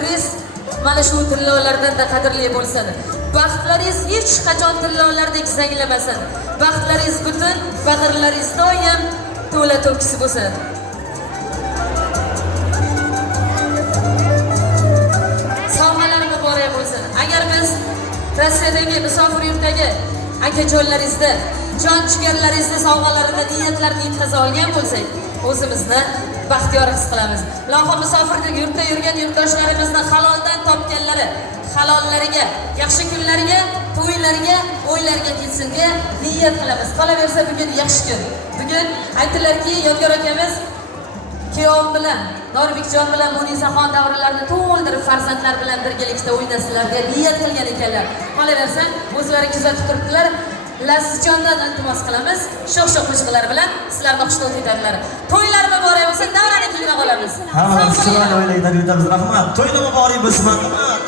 baxtlaringiz mana shu tillolardan da qadrli bo'lsin. Baxtlaringiz hech qachon tillolardek zanglamasin. Baxtlaringiz butun, bag'rlaringiz doim to'la to'kis bo'lsin. Sovg'alar muborak bo'lsin. Agar biz Rossiyadagi musofir yurtdagi akajonlaringizda, jon jigarlaringizda sovg'alarini, niyatlarini yetkaza olgan bo'lsak, o'zimizni baxtiyor his qilamiz. Ilohim musofirda yurtda yurgan yurtdoshlarimizni haloldan topganlari, halollariga, yaxshi kunlariga, to'ylariga, o'ylariga kelsinga niyat qilamiz. Qolaversa bugun yaxshi kun. Bugun aytdilarki, Yodgor akamiz kuyovim bilan, Norbekjon bilan Munisaxon davralarini to'ldirib farzandlar bilan birgalikda o'ynasizlar deb niyat qilgan ekanlar. Qolaversa, o'zlari kuzatib turibdilar. Lazizjondan iltimos qilamiz. Sho'x-sho'x qo'shiqlar bilan sizlarni xushnud etadilar. To'ylar muborak bo'lsin, davrani keyinroq olamiz. Hammamiz chiroyli o'ynaydi, rahmat. To'ylar muborak bo'lsin. Rahmat.